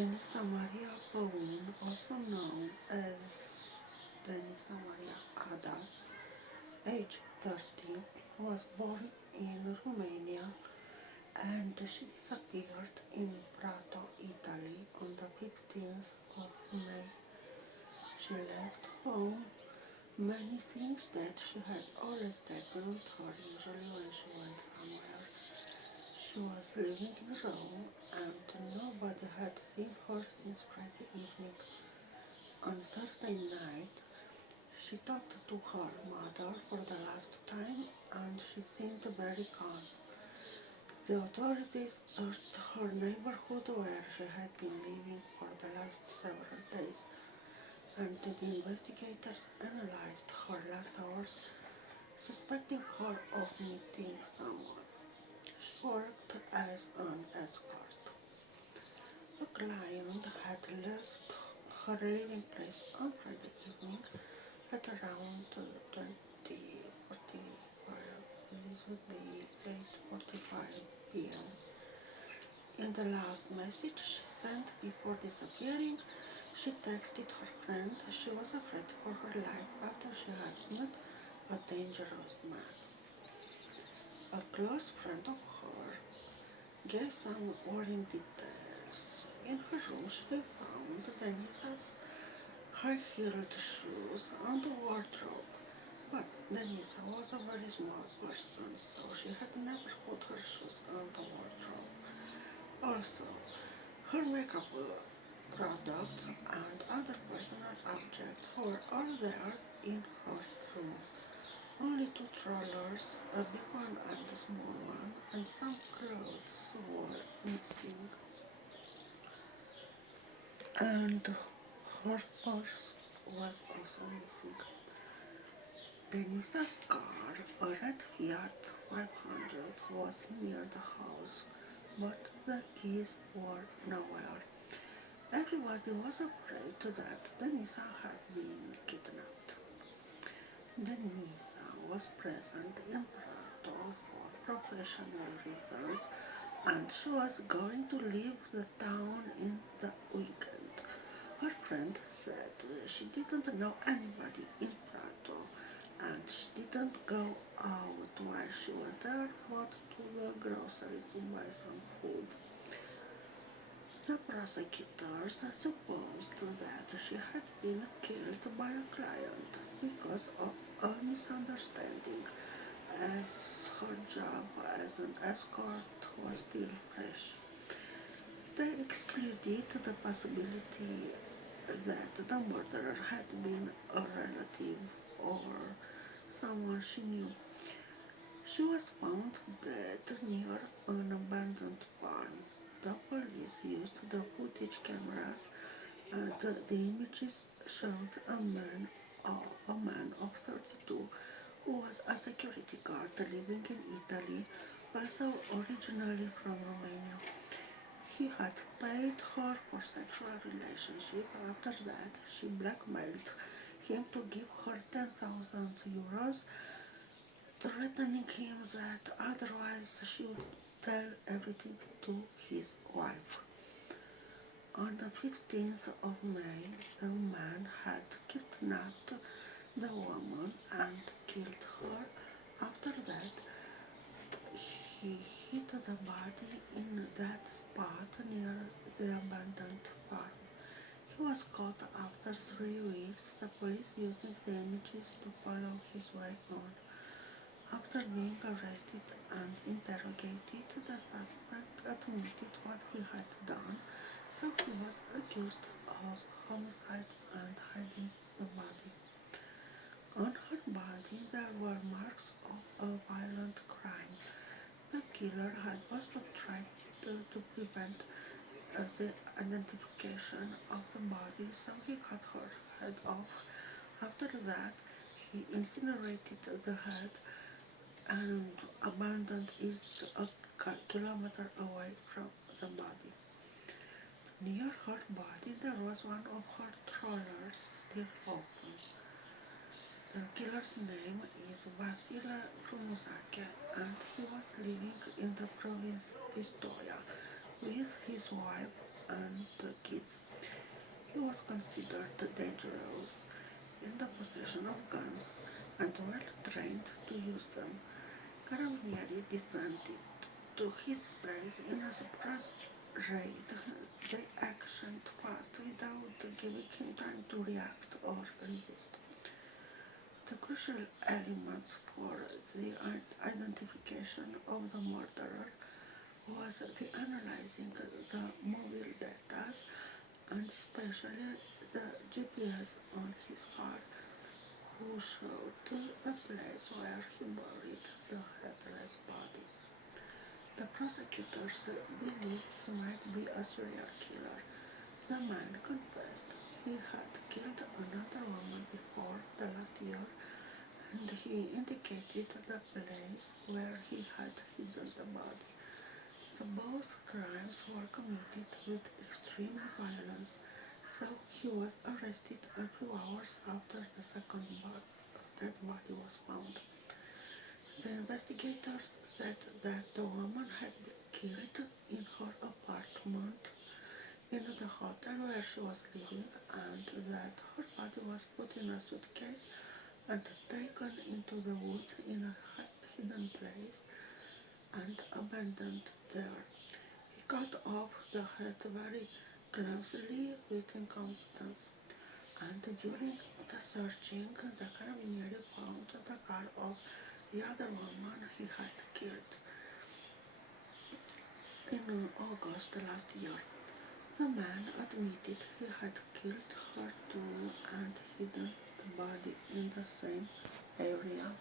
Denisa Maria Păun, also known as Denisa Maria Adas, age 30, was born in Romania and she disappeared in Prato, Italy on the 15th of May. She left home many things that she had always taken with her, usually when she went somewhere. She was living in Rome and nobody had seen her since Friday evening. On Thursday night, she talked to her mother for the last time and she seemed very calm. The authorities searched her neighborhood where she had been living for the last several days, and the investigators analyzed her last hours, suspecting her of meeting someone. She worked as an escort. A client had left her living place on Friday evening at around 20:45. This would be 8:45 p.m. In the last message she sent before disappearing, she texted her friends she was afraid for her life after she had met a dangerous man. A close friend of her gave some worrying details. In her room she found Denisa's high-heeled shoes and wardrobe. But Denisa was a very small person, so she had never put her shoes on the wardrobe. Also, her makeup products and other personal objects were all there in her room. Only two trollers, a big one and a small one, and some clothes were missing. And her purse was also missing. Denisa's car, a red Fiat 500, was near the house, but the keys were nowhere. Everybody was afraid that Denisa had been kidnapped. Denisa was present in Prato for professional reasons and she was going to leave the town in the weekend. Her friend said she didn't know anybody in Prato and she didn't go out while she was there but to the grocery to buy some food. The prosecutors supposed that she had been killed by a client because of a misunderstanding, as her job as an escort was still fresh. They excluded the possibility that the murderer had been a relative or someone she knew. She was found dead near an abandoned barn. The police used the footage cameras and the images showed a man of 32 who was a security guard living in Italy, also originally from Romania. He had paid her for sexual relationship. After that, she blackmailed him to give her 10,000 euros, threatening him that otherwise she would tell everything to his wife. On the 15th of May, the man had kidnapped the woman and killed her. After that, he hid the body in that spot near the abandoned farm. He was caught after 3 weeks, the police using the images to follow his way on. After being arrested and interrogated, the suspect admitted what he had done, so he was accused of homicide and hiding the body. On her body there were marks of a violent crime. The killer had also tried to prevent the identification of the body, so he cut her head off. After that, he incinerated the head and abandoned it a kilometer away from the body. Near her body there was one of her trollers still open. The killer's name is Vasile Frumuzache and he was living in the province Pistoia with his wife and kids. He was considered dangerous in the possession of guns and well trained to use them. Carabinieri descended to his place in a surprise raid. They actioned fast without giving him time to react or resist. The crucial elements for the identification of the murderer was the analyzing the mobile data and especially the GPS on his car, who showed the place where he buried the headless body. The prosecutors believed he might be a serial killer. The man confessed he had killed another woman before the last year, and he indicated the place where he had hidden the body. Both crimes were committed with extreme violence, so he was arrested a few hours after the second dead body was found. The investigators said that the woman had been killed in her apartment in the hotel where she was living, and that her body was put in a suitcase and taken into the woods in a hidden place and abandoned there. He cut off the head very closely with incompetence, and during the searching, the carabinieri found the car of the other woman he had killed in August last year. The man admitted he had killed her too and hidden the body in the same area.